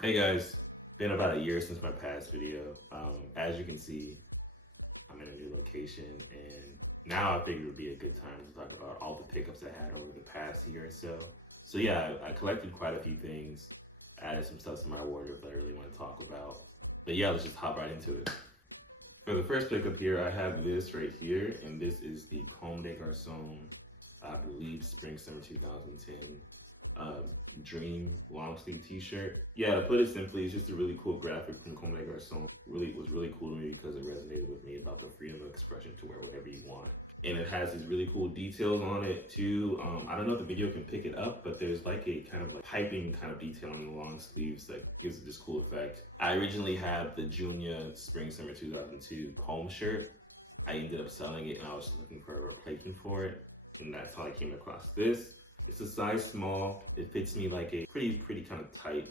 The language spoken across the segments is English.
Hey guys, been about a year since my past video. As you can see, I'm in a new location and now I figured it would be a good time to talk about all the pickups I had over the past year or so. So yeah, I collected quite a few things, added some stuff to my wardrobe that I really want to talk about. But yeah, let's just hop right into it. For the first pickup here, I have this right here, and this is the Comme des Garcons, I believe spring summer 2010 Dream long sleeve t-shirt. Yeah, to put it simply, it's just a really cool graphic from Comme des Garçons. Really was really cool to me because it resonated with me about the freedom of expression to wear whatever you want. And it has these really cool details on it too. I don't know if the video can pick it up, but there's like a kind of like piping kind of detail on the long sleeves that gives it this cool effect. I originally had the Junior Spring Summer 2002 Comme shirt. I ended up selling it and I was looking for a replacement for it. And that's how I came across this. It's a size small. It fits me like a pretty kind of tight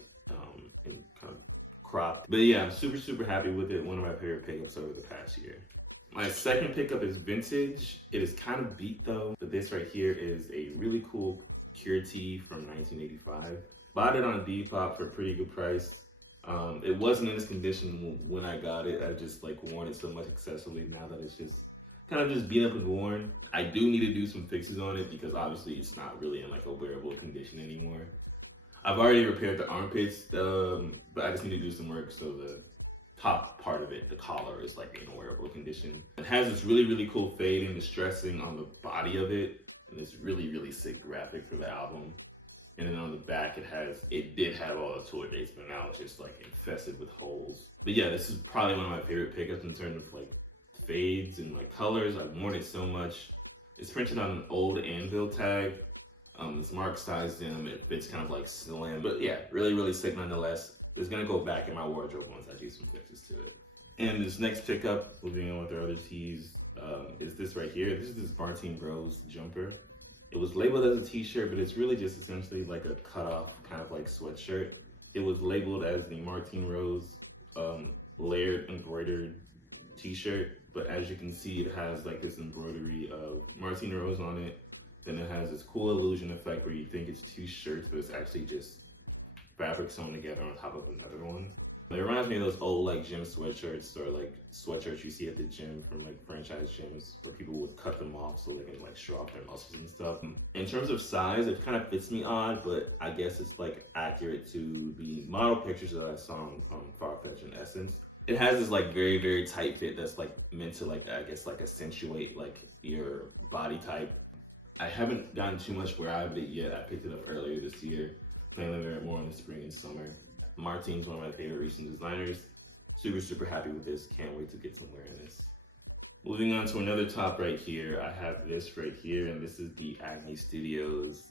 and kind of cropped. But yeah, I'm super happy with it. One of my favorite pickups over the past year. My second pickup is vintage. It is kind of beat though, but this right here is a really cool Cure tee from 1985. Bought it on Depop for a pretty good price. It wasn't in this condition when I got it. I just like worn it so much excessively now that it's just kind of just beat up and worn. I do need to do some fixes on it because obviously it's not really in like a wearable condition anymore. I've already repaired the armpits, but I just need to do some work so the top part of it, the collar, is like in a wearable condition. It has this really cool fade and distressing on the body of it, and this really sick graphic for the album. And then on the back, it did have all the tour dates, but now it's just like infested with holes. But yeah, this is probably one of my favorite pickups in terms of like fades and like colors. I've worn it so much. It's printed on an old anvil tag. It's marked size denim. It fits kind of like slim, but yeah, really sick nonetheless. It's gonna go back in my wardrobe once I do some fixes to it. And this next pickup, moving on with our other tees, is this right here. This is this Martine Rose jumper. It was labeled as a t-shirt, but it's really just essentially like a cut-off kind of like sweatshirt. It was labeled as the Martine Rose layered embroidered t-shirt, but as you can see, it has like this embroidery of Martine Rose on it. Then it has this cool illusion effect where you think it's two shirts, but it's actually just fabric sewn together on top of another one. It reminds me of those old like gym sweatshirts or like sweatshirts you see at the gym from like franchise gyms where people would cut them off so they can like show off their muscles and stuff. In terms of size, it kind of fits me odd, but I guess it's like accurate to the model pictures that I saw on Farfetch and Essence. It has this like very tight fit that's like meant to like, I guess, like accentuate like your body type. I haven't gotten too much wear out of it yet. I picked it up earlier this year. Plan to wear it more in the spring and summer. Martine's one of my favorite recent designers. Super happy with this. Can't wait to get some wear in this. Moving on to another top right here. I have this right here, and this is the Acne Studios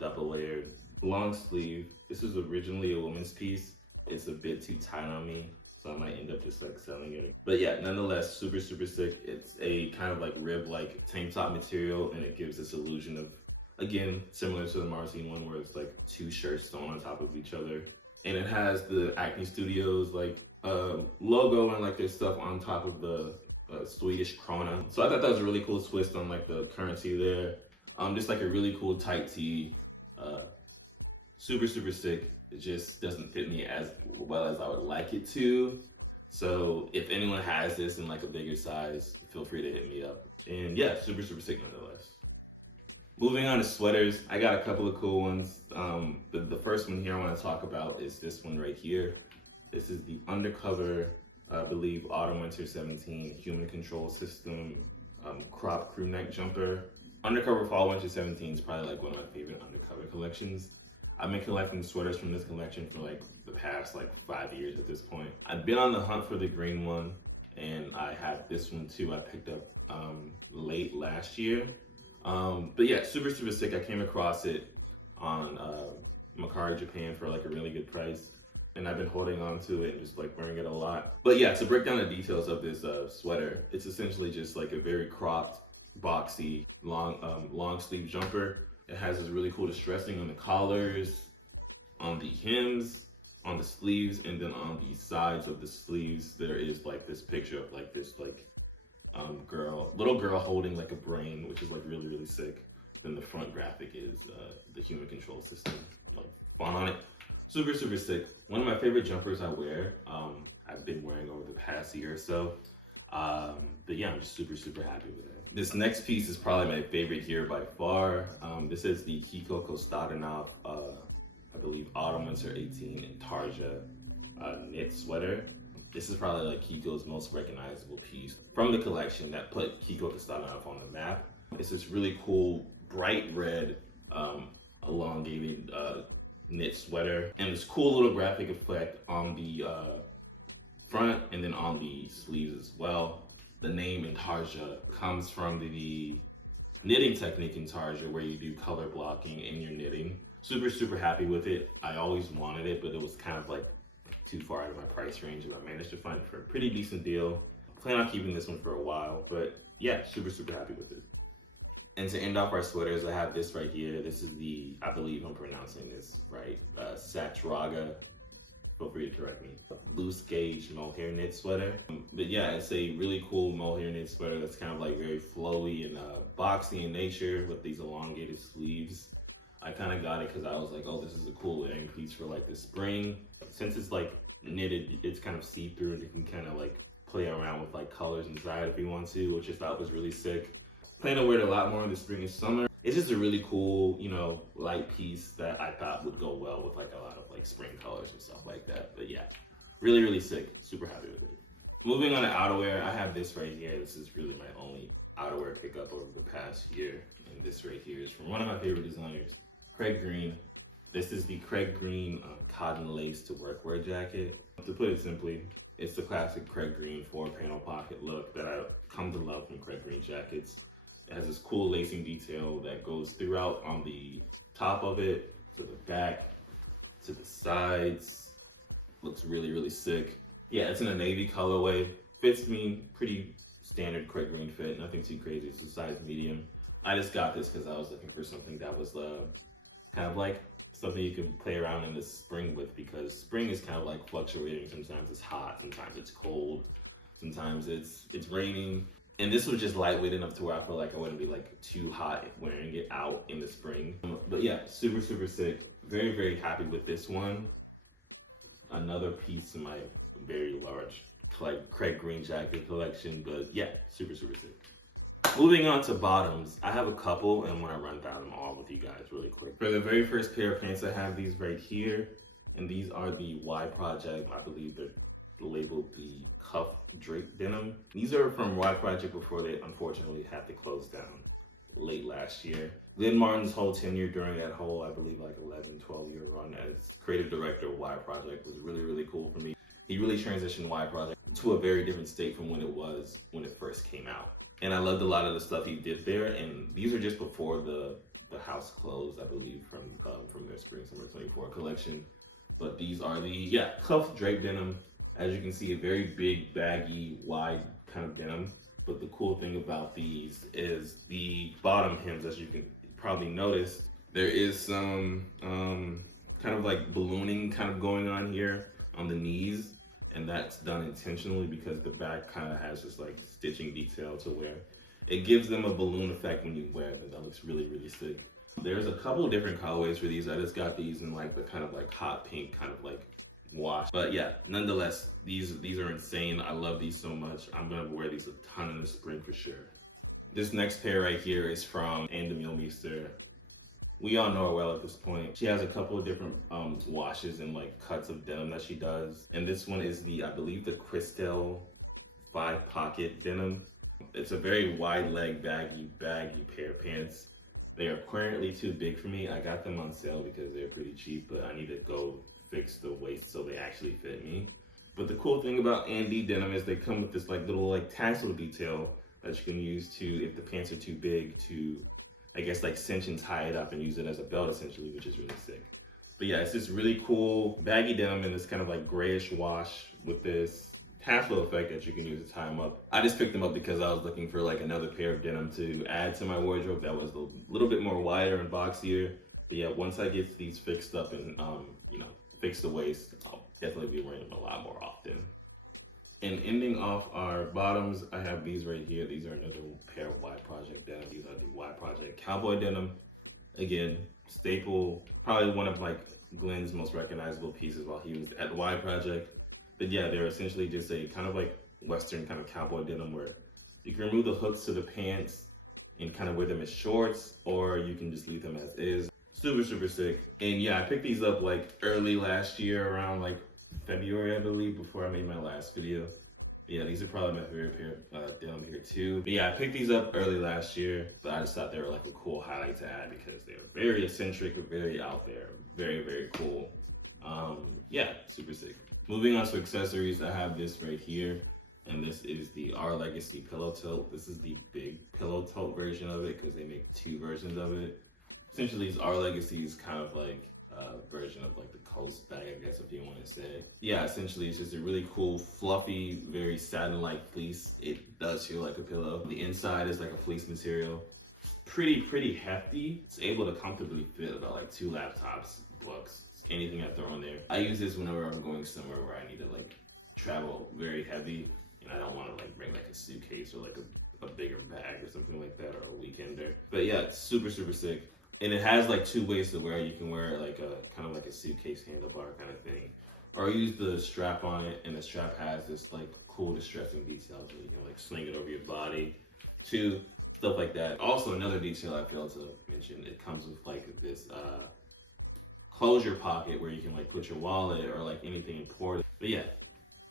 double layered long sleeve. This was originally a woman's piece. It's a bit too tight on me, so I might end up just like selling it. But yeah, nonetheless, super sick. It's a kind of like rib-like tank top material, and it gives this illusion of, again, similar to the Martine one where it's like two shirts sewn on top of each other. And it has the Acne Studios like logo and like their stuff on top of the Swedish krona. So I thought that was a really cool twist on like the currency there. Just like a really cool tight tee. Super sick. It just doesn't fit me as well as I would like it to. So if anyone has this in like a bigger size, feel free to hit me up. And yeah, super sick nonetheless. Moving on to sweaters, I got a couple of cool ones. The first one here I want to talk about is this one right here. This is the Undercover, I believe, Autumn Winter 17 Human Control System crop crew neck jumper. Undercover Fall Winter 17 is probably like one of my favorite Undercover collections. I've been collecting sweaters from this collection for like the past like 5 years at this point. I've been on the hunt for the green one, and I have this one too. I picked up late last year. But yeah, super sick. I came across it on Mohair Japan for like a really good price, and I've been holding on to it and just like wearing it a lot. But yeah, to break down the details of this sweater, it's essentially just like a very cropped, boxy, long sleeve jumper. It has this really cool distressing on the collars, on the hems, on the sleeves, and then on the sides of the sleeves there is like this picture of like this like little girl holding like a brain, which is like really sick. Then the front graphic is the Human Control System like font on it. Super, super sick. One of my favorite jumpers I wear. I've been wearing over the past year or so. But yeah, I'm just super, super happy with it. This next piece is probably my favorite here by far. This is the Kiko Kostadinov, I believe Autumn Winter 18 Intarsia knit sweater. This is probably like Kiko's most recognizable piece from the collection that put Kiko Kostadinov on the map. It's this really cool, bright red, elongated knit sweater, and this cool little graphic effect on the front and then on the sleeves as well. The name Intarsia comes from the knitting technique Intarsia, where you do color blocking in your knitting. Super, super happy with it. I always wanted it, but it was kind of like too far out of my price range, and I managed to find it for a pretty decent deal. Plan on keeping this one for a while, but yeah, super, super happy with it. And to end off our sweaters, I have this right here. This is the, I believe I'm pronouncing this right, Sachraga. Feel free to correct me. Loose gauge mohair knit sweater. But yeah, it's a really cool mohair knit sweater that's kind of like very flowy and boxy in nature with these elongated sleeves. I kind of got it because I was like, oh, this is a cool layering piece for like the spring. Since it's like knitted, it's kind of see-through, and you can kind of like play around with like colors inside if you want to, which I thought was really sick. Plan to wear it a lot more in the spring and summer. It's just a really cool, you know, light piece that I thought would go well with like a lot of like spring colors and stuff like that. But yeah, really, really sick. Super happy with it. Moving on to outerwear, I have this right here. This is really my only outerwear pickup over the past year. And this right here is from one of my favorite designers, Craig Green. This is the Craig Green cotton lace to workwear jacket. To put it simply, it's the classic Craig Green 4-panel pocket look that I've come to love from Craig Green jackets. It has this cool lacing detail that goes throughout on the top of it, to the back, to the sides. Looks really, really sick. Yeah, it's in a navy colorway. Fits me pretty standard Craig Green fit, nothing too crazy. It's a size medium. I just got this because I was looking for something that was kind of like something you could play around in the spring with, because spring is kind of like fluctuating. Sometimes it's hot, sometimes it's cold, sometimes it's raining. And this was just lightweight enough to where I feel like I wouldn't be like too hot wearing it out in the spring. But yeah, super, super sick. Very, very happy with this one. Another piece in my very large Craig Green jacket collection, but yeah, super, super sick. Moving on to bottoms, I have a couple, and I want to run down them all with you guys really quick. For the very first pair of pants, I have these right here, and these are the Y Project. I believe they're labeled the cuff Draped denim. These are from Y Project before they unfortunately had to close down late last year. Glenn Martin's whole tenure during that whole, I believe, like 11, 12-year run as creative director of Y Project was really, really cool for me. He really transitioned Y Project to a very different state from when it was when it first came out. And I loved a lot of the stuff he did there. And these are just before the house closed, I believe, from their spring summer 24 collection. But these are the cuff draped denim. As you can see, a very big, baggy, wide kind of denim. But the cool thing about these is the bottom hems, as you can probably notice, there is some kind of like ballooning kind of going on here on the knees. And that's done intentionally because the back kind of has this like stitching detail to where it gives them a balloon effect when you wear them. That looks really, really sick. There's a couple different colorways for these. I just got these in like the kind of like hot pink kind of like wash. But yeah, nonetheless, these are insane. I love these so much. I'm gonna wear these a ton in the spring for sure. This next pair right here is from Demeulemeester. We all know her well at this point. She has a couple of different washes and like cuts of denim that she does. And this one is I believe the Kristel 5-pocket denim. It's a very wide leg, baggy pair of pants. They are currently too big for me. I got them on sale because they're pretty cheap, but I need to go fix the waist so they actually fit me. But the cool thing about Andy denim is they come with this like little like tassel detail that you can use to, if the pants are too big, to I guess like cinch and tie it up and use it as a belt essentially, which is really sick. But yeah, it's this really cool baggy denim in this kind of like grayish wash with this tassel effect that you can use to tie them up. I just picked them up because I was looking for like another pair of denim to add to my wardrobe that was a little bit more wider and boxier. But yeah, once I get these fixed up and fix the waist, I'll definitely be wearing them a lot more often. And ending off our bottoms, I have these right here. These are another pair of Y Project denim. These are the Y Project Cowboy denim. Again, staple, probably one of like Glenn's most recognizable pieces while he was at the Y Project. But yeah, they're essentially just a kind of like Western kind of cowboy denim where you can remove the hooks to the pants and kind of wear them as shorts, or you can just leave them as is. Super, super sick. And yeah, I picked these up like early last year, around like February, I believe, before I made my last video. But yeah, these are probably my favorite pair of denim here too. But yeah, I picked these up early last year, but I just thought they were like a cool highlight to add because they were very eccentric, very out there, very, very cool. Yeah, super sick. Moving on to accessories, I have this right here, and this is the Our Legacy pillow tote. This is the big pillow tote version of it because they make two versions of it. Essentially, these Our Legacy is kind of like a version of like the Coast bag, I guess, if you want to say. Yeah, essentially, it's just a really cool, fluffy, very satin-like fleece. It does feel like a pillow. The inside is like a fleece material. It's pretty hefty. It's able to comfortably fit about like 2 laptops, books, anything I throw in there. I use this whenever I'm going somewhere where I need to like travel very heavy and I don't want to like bring like a suitcase or like a bigger bag or something like that, or a weekender. But yeah, it's super, super sick. And it has like 2 ways to wear it. You can wear it like a kind of like a suitcase handlebar kind of thing, or use the strap on it, and the strap has this like cool distressing detail so you can like sling it over your body too, stuff like that. Also, another detail I failed to mention, it comes with like this closure pocket where you can like put your wallet or like anything important. But yeah,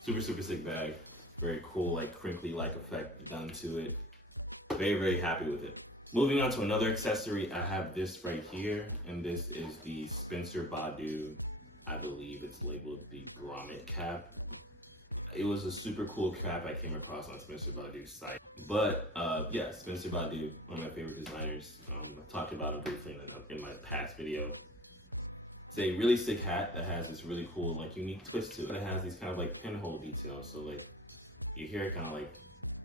super, super sick bag. Very cool, like crinkly like effect done to it. Very, very happy with it. Moving on to another accessory, I have this right here, and this is the Spencer Badu, I believe it's labeled the Grommet cap. It was a super cool cap I came across on Spencer Badu's site. But yeah, Spencer Badu, one of my favorite designers. I talked about him briefly in my past video. It's a really sick hat that has this really cool, like, unique twist to it. It has these kind of like pinhole details, so like your hair kind of like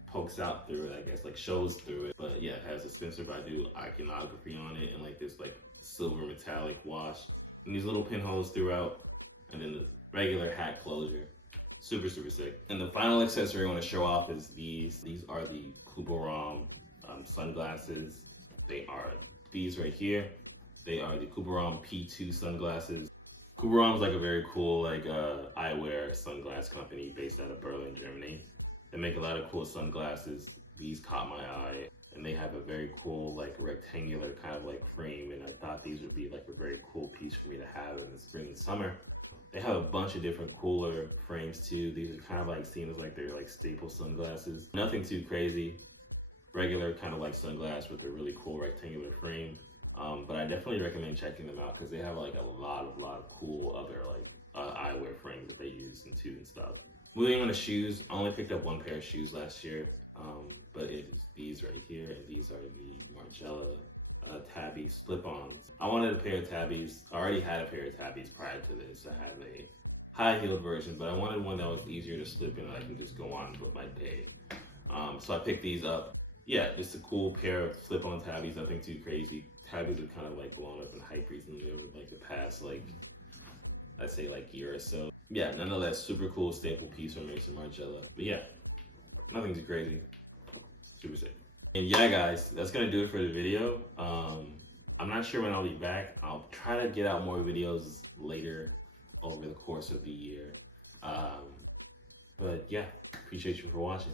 pokes out through it, I guess, like shows through it. But yeah, it has a Spencer Badu iconography on it and like this like silver metallic wash and these little pinholes throughout, and then the regular hat closure. Super, super sick. And the final accessory I want to show off is these. These are the Kuboraum sunglasses. They are these right here. They are the Kuboraum P2 Sunglasses. Kuboraum is like a very cool like eyewear sunglass company based out of Berlin, Germany. They make a lot of cool sunglasses. These caught my eye, and they have a very cool like rectangular kind of like frame, and I thought these would be like a very cool piece for me to have in the spring and summer. They have a bunch of different cooler frames too. These are kind of like seen as like they're like staple sunglasses. Nothing too crazy. Regular kind of like sunglass with a really cool rectangular frame. But I definitely recommend checking them out because they have like a lot of cool other like eyewear frames that they use and stuff. Moving on to shoes, I only picked up 1 pair of shoes last year, but it is these right here, and these are the Margiela Tabi slip-ons. I wanted a pair of Tabis. I already had a pair of Tabis prior to this. I have a high-heeled version, but I wanted one that was easier to slip in and I can just go on with my day. So I picked these up. Yeah, just a cool pair of slip-on Tabis, nothing too crazy. Tabis have kind of like blown up in hype recently over like the past like, I'd say like year or so. Yeah, nonetheless, super cool staple piece from Maison Margiela. But yeah, nothing too crazy. Super sick. And yeah, guys, that's gonna do it for the video. I'm not sure when I'll be back. I'll try to get out more videos later over the course of the year. But yeah, appreciate you for watching.